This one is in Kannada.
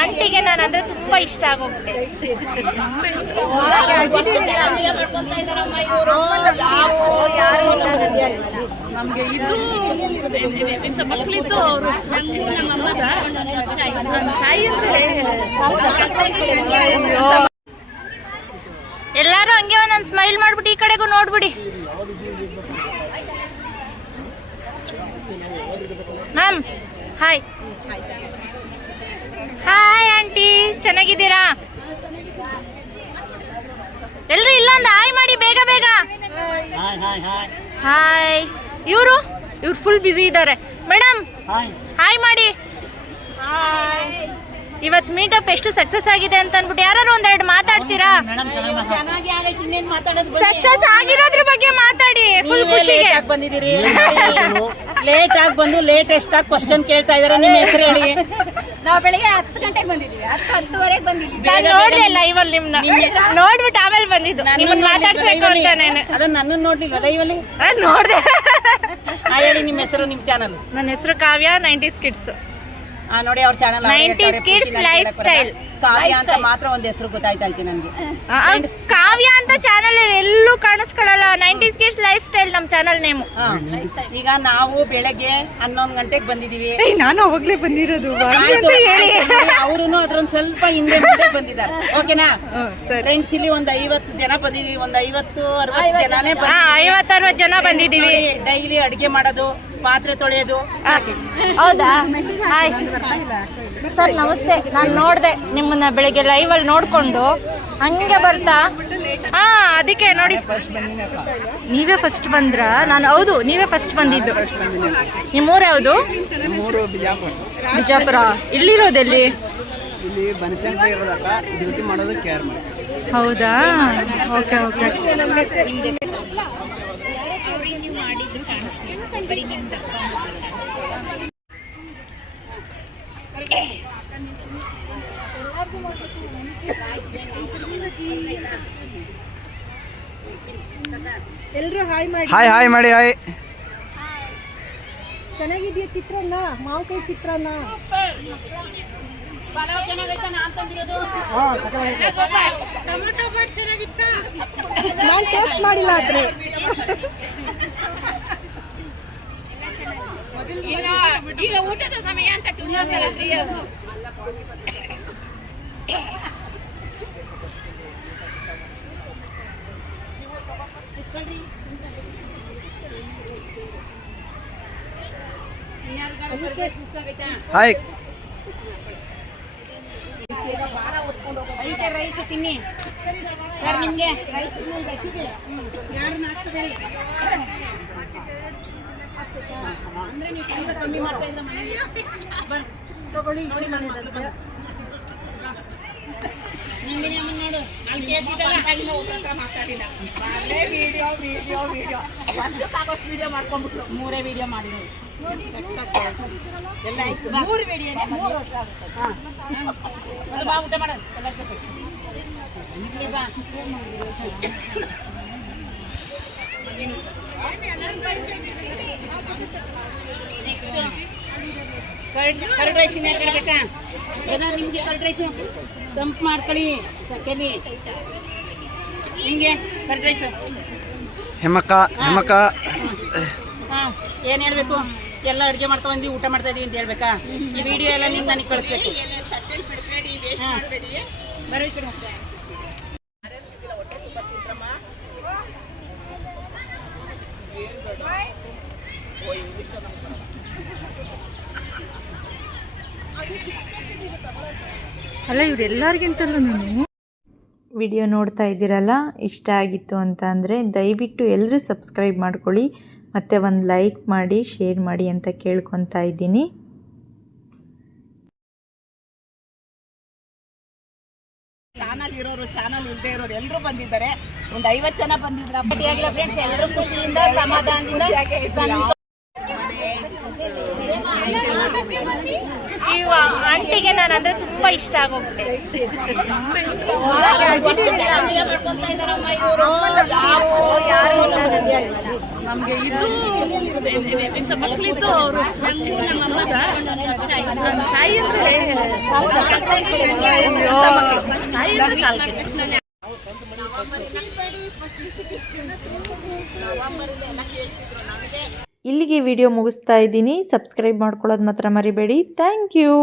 ಆಂಟಿಗೆ ನಾನು ಅಂದ್ರೆ ತುಂಬಾ ಇಷ್ಟ ಆಗೋಗ್ತೆ. ನಮ್ಗೆ ಇದು ಇಂಥ ಮಕ್ಕಳಿದ್ದು ಅವರು ನನ್ನ ತಾಯಿ ಅಂದ್ರೆ ಎಲ್ಲಾರು ಹಂಗೆ ಒಂದೊಂದು ಸ್ಮೈಲ್ ಮಾಡ್ಬಿಟ್ಟು ಈ ಕಡೆಗೂ ನೋಡ್ಬಿಡಿ. Ma'am hi. ಹಾಯ್ ಆಂಟಿ ಚೆನ್ನಾಗಿದ್ದೀರಾ? ಎಲ್ರು ಅಂದ? ಹಾಯ್ ಮಾಡಿ ಬೇಗ ಬೇಗ. ಹಾಯ್ ಇವರು? ಇವ್ರು ಫುಲ್ ಬ್ಯುಸಿ ಇದ್ದಾರೆ. Madam hi. ಮಾಡಿ. ಇವತ್ತು ಮೀಟಪ್ ಎಷ್ಟು ಸಕ್ಸಸ್ ಆಗಿದೆ ಅಂತ ಅನ್ಬಿಟ್ಟು ಯಾರು ಒಂದೆರಡು ಮಾತಾಡ್ತೀರಾ? ಚೆನ್ನಾಗಿ ಆಗೈತೆ ಇನ್ನೇನ್ ಮಾತಾಡೋದು? ಸಕ್ಸಸ್ ಆಗಿರೋದ್ರ ಬಗ್ಗೆ ಮಾತಾಡಿ ಫುಲ್ ಖುಷಿಗೆ. ಲೇಟ್ ಆಗಿ ಬಂದು ಲೇಟೆಸ್ಟ್ ಆಗಿ ಕ್ವಶನ್ ಕೇಳ್ತಾ ಇದಾರೆ? ನಿಮ್ಮ ಹೆಸರು ಹೇಳಿ. ನಾವು ಬೆಳಿಗ್ಗೆ ಹತ್ತು ಗಂಟೆಗೆ ಬಂದಿದ್ದೀವಿ ಹತ್ತು ಹತ್ತುವರೆಗೆ ಬಂದಿದ್ದೀವಿ ನಾನು ನೋಡ್ದೆ ಲೈವ್ ಅಲ್ಲಿ ನಿಮ್ನ. ನೋಡ್ಬಿಟ್ಟು ಆಮೇಲೆ ಬಂದಿದ್ದು. ನಿಮ್ಮನ್ನ ಮಾತಾಡ್ಸ್ಬೇಕು ಅಂತ ನಾನು. ಅದನ್ನ ನನ್ನನ್ನು ನೋಡ್ಲಿಲ್ವ? ಲೈವಲ್ಲಿ ಆ, ನೋಡ್ದೆ. ಆ ಹೇಳಿ ನಿಮ್ಮ ಹೆಸರು ನಿಮ್ಮ ಚಾನಲ್ ನನ್ನ ಹೆಸರು ಕಾವ್ಯ ನೈಂಟೀಸ್ ಕಿಡ್ಸ್. ನೋಡಿ ಅವ್ರ channel kids lifestyle. Kavya ಅಂತ ಮಾತ್ರ ಒಂದ್ ಹೆಸರು ಗೊತ್ತಾಯ್ತಾ ಐತೆ ನನ್ಗೆ. ಕಾವ್ಯ ಅಂತ ಚಾನಲ್ ಎಲ್ಲೂ ಕಾಣಿಸ್ಕೊಳಲ್ಲ. ನೈಂಟೀಸ್ ಕಿಡ್ಸ್ ಲೈಫ್ ಸ್ಟೈಲ್ ನಮ್ಮ ಚಾನಲ್ ನೇಮ್ ಈಗ ನಾವು ಬೆಳಗ್ಗೆ ಹನ್ನೊಂದು ಗಂಟೆಗೆ ಬಂದಿದೀವಿ. ನಾನು ಅವಾಗ್ಲೇ ಬಂದಿರೋದು. ಅವರು ಅದ್ರೊಂದ್ ಸ್ವಲ್ಪ ಹಿಂದೆ ಮುಂದೆ ಬಂದಿದ್ದಾರೆ. ಓಕೆನಾ? ಫ್ರೆಂಡ್ಸ್ ಇಲ್ಲಿ ಒಂದ್ ಐವತ್ತು ಜನ ಬಂದಿದೀವಿ. ಒಂದ್ ಐವತ್ತು ಅರವತ್ತು ಜನನೇ ಐವತ್ತರವತ್ತು ಜನ ಬಂದಿದೀವಿ. ಡೈಲಿ ಅಡಿಗೆ ಮಾಡೋದು. ಪಾತ್ರೆ ತೊಳೆಯೋದು. ಹೌದಾ? ಹಾಯ್. ಸರ್ ನಮಸ್ತೆ. ನಾನು ನೋಡಿದೆ ನಿಮ್ಮನ್ನ ಬೆಳಿಗ್ಗೆ ಅಲ್ಲಿ ನೋಡ್ಕೊಂಡು. ಹಂಗೆ ಬರ್ತಾ? ಹಾ ಅದಕ್ಕೆ ನೋಡಿ. ನೀವೇ ಫಸ್ಟ್ ಬಂದ್ರ? ನಾನು ಹೌದು ನೀವೇ ಫಸ್ಟ್ ಬಂದಿದ್ದು. ನಿಮ್ಮೂರು ಯಾವುದು ಬಿಜಾಪುರ. ಇಲ್ಲಿರೋದೆಲ್ಲಿ ಹೌದಾ? ಓಕೆ ಇರೋದಕ್ಕ ಡ್ಯೂಟಿ ಮಾಡೋದು ಕೇರ್ ಮಾಡಿ. ಹಾಯ್ ಹಾಯ್ ಮಾಡಿ ಹಾಯ್. ಚೆನ್ನಾಗಿದೆಯಾ ಚಿತ್ರಾನ್ನ ಮಾವಿನಕಾಯಿ ಚಿತ್ರಾನ್ನ ನಾನು ಟೇಸ್ಟ್ ಮಾಡಿಲ್ಲ ಆದ್ರೆ. ಈಗ ಊಟದ ಸಮಯ ಅಂತ ಟೂ ಫ್ರೀ ಅದು ಹಾಯ್ ಐತೆ? ರೈಸ್ ತಿನ್ನಿ. ಸರ್ ನಿಮ್ಗೆ? ಅಂದ್ರೆ ನೀವು ಕಮ್ಮಿ ಮಾಡ್ತಾ ಇದ್ರೆ ತಗೊಳ್ಳಿ ನೋಡಿ ಮನೆ ನಿಂಗೆ ನಮ್ಮನ್ನ ನೋಡು ಅಲ್ಲಿ ಕೇಳ್ತಿದ್ದಲ್ಲ ಅಲ್ಲಿ ಒಬ್ರ ಹತ್ರ ಮಾತಾಡಿಲ್ಲ ಅಲ್ಲೇ ವಿಡಿಯೋ ವಿಡಿಯೋ ವಿಡಿಯೋ ಒಂದು ಸಾಕಷ್ಟು ವಿಡಿಯೋ ಮಾಡ್ಕೊಂಡ್ಬಿಟ್ರು ಮೂರೇ ವಿಡಿಯೋ ಮಾಡಿರೋದು ಎಲ್ಲ ಮೂರು ವಿಡಿಯೋನೇ ಮೂರು ಆಗುತ್ತೆ ಅದು ಬಾ ಊಟ ಮಾಡೋದು ಎಲ್ಲರ ಇಲ್ಲಿ ಬಾ ಕರ್ಡ್ ಕರ್ಡ್ ರೈಸ್ ಇನ್ನೇನು ಇಡ್ಬೇಕಾ ಏನೋ ನಿಮಗೆ ಕರ್ಡ್ ರೈಸು ತಂಪು ಮಾಡ್ಕೊಳ್ಳಿ ಸಕೆಲಿ ನಿಮಗೆ ಕರ್ಡ್ ರೈಸು ಹೆಮ್ಮಕ್ಕ ಹೆಮಕ ಹಾಂ ಏನು ಹೇಳಬೇಕು? ಎಲ್ಲ ಅಡುಗೆ ಮಾಡ್ಕೊಂಡ್ಬಂದು ಊಟ ಮಾಡ್ತಾ ಇದೀವಿ ಅಂತ ಹೇಳ್ಬೇಕಾ? ಈ ವಿಡಿಯೋ ಎಲ್ಲ ನಿಮ್ಗೆ ನನಗೆ ಕಳಿಸ್ಬೇಕು. ಹಾಂ. ಬರೋ ಅಲ್ಲ ಇವರೆಲ್ಲರಿಗಿಂತಲೂ ನಾನು? ವಿಡಿಯೋ ನೋಡ್ತಾ ಇದ್ದೀರಲ್ಲ ಇಷ್ಟ ಆಗಿತ್ತು ಅಂತ ಅಂದರೆ ದಯವಿಟ್ಟು ಎಲ್ಲರೂ ಸಬ್ಸ್ಕ್ರೈಬ್ ಮಾಡ್ಕೊಳ್ಳಿ ಮತ್ತು ಒಂದು ಲೈಕ್ ಮಾಡಿ ಶೇರ್ ಮಾಡಿ ಅಂತ ಕೇಳ್ಕೊತಾ ಇದ್ದೀನಿ. ಚಾನಲ್ ಇರೋರು ಚಾನಲ್ ಇಲ್ಲದೆ ಇರೋರು ಎಲ್ಲರೂ ಬಂದಿದ್ದಾರೆ. ಒಂದು ಐವತ್ತು ಜನ ಬಂದಿದ್ದಾರೆ ಫ್ರೆಂಡ್ಸ್ ಎಲ್ಲರೂ ಖುಷಿಯಿಂದ ಸಮಾಧಾನದಿಂದ. ಇವ ಆಂಟಿಗೆ ನಾನು ಅಂದ್ರೆ ತುಂಬಾ ಇಷ್ಟ ಆಗೋಗ್ಬಿಟ್ಟೆ. ನಮ್ಗೆ ಇದು ಇಂಥ ಮಕ್ಕಳಿದ್ದು ಅವರು ತಾಯಿ ಅಂದ್ರೆ ತಾಯಿ ಅಂದ್ರೆ ಕಾಲ್ ಕೆಜಿ. ಇಲ್ಲಿಗೆ ವಿಡಿಯೋ ಮುಗಿಸ್ತಾ ಇದ್ದೀನಿ. ಸಬ್ಸ್ಕ್ರೈಬ್ ಮಾಡ್ಕೊಳ್ಳೋದು ಮಾತ್ರ ಮರಿಬೇಡಿ. Thank you